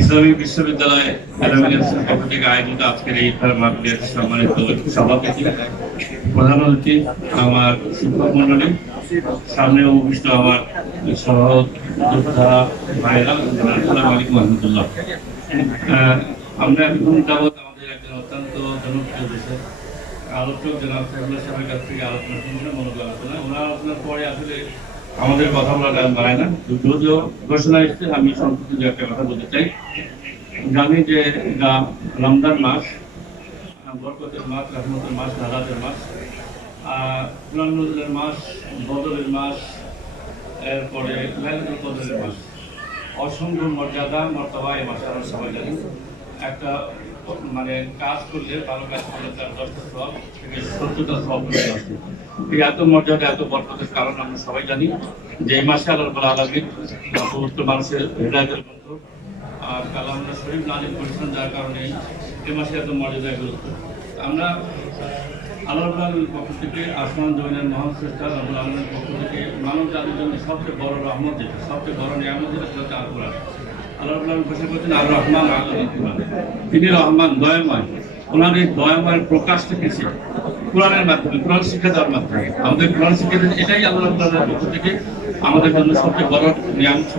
Islamic বিশ্ববিদ্যালয় অ্যালুমিনিয়ামের পক্ষ থেকে আয়োজিত আজকের এই মাহফিলের সম্মানিত সভাপতি, প্রধান অতিথি, আমার শিক্ষক মন্ডলী, সামনে উপবিষ্ট আমার সহযোদ্ধা ভাইরা, আসসালামু আলাইকুম রহমতুল্লাহ। আমরা এখন যাবৎ আমাদের একজন অত্যন্ত জনপ্রিয় দেশের আলোচক জনাব সাহেবুল্লাহ সাহেবের কাছ থেকে আলোচনা শুনছিলাম, মনোযোগ আলোচনা। ওনার আলোচনার পরে আসলে আমাদের কথা বলা বাড়ায় না, যদিও ঘোষণা এসছে, আমি সংক্ষিপ্ত যে একটা কথা বলতে চাই। জানি যে রমজান মাস, বরকতের মাস, রহমতের মাস, নাজাতের মাস, কুরআন নজরুলের মাস, বদরের মাস, এরপরে লাইলাতুল কদরের মাস। অসংখ্য মর্যাদা মর্তবা এই মাসে আমরা সবাই জানি। একটা মানে কাজ করলে, ভালো কাজ করলে তার 10টা সওয়াব থেকে 70টা সওয়াব আছে। এই এত মর্যাদা, এত বরকতের কারণ আমরা সবাই জানি যে এই মাসে আল্লাহ রাব্বুল আলামিন সমস্ত মানুষের হৃদয়ের বন্ধু আর কালামুল্লাহ শরীফ নাজিল করেছেন, যার কারণে এই মাসে এত মর্যাদা গুরুত্ব। আমরা আল্লাহ রাব্বুল আলামিনের পক্ষ থেকে, আসমান জমিনের মহান স্রষ্টা রাব্বুল আলামিনের পক্ষ থেকে মানব জাতির জন্য সবচেয়ে বড় রহমত যেটা, সবচেয়ে বড় নিয়ামত যেটা, সেটা হচ্ছে আল কোরআন। আল্লাহ রাব্বুল আলামিন ঘোষণা করেছেন আর রহমান আল কোরআন। তিনি রহমান, দয়াময়। ওনার এই দয়াময়ের প্রকাশটা কিছু কোরআনের মাধ্যমে, কোরআন শিক্ষা দেওয়ার মাধ্যমে। আমাদের কোরআন শিক্ষা, এটাই আল্লাহ রাব্বুল আলামিনের পক্ষ থেকে আমাদের জন্য সবচেয়ে বড় নিয়ামত।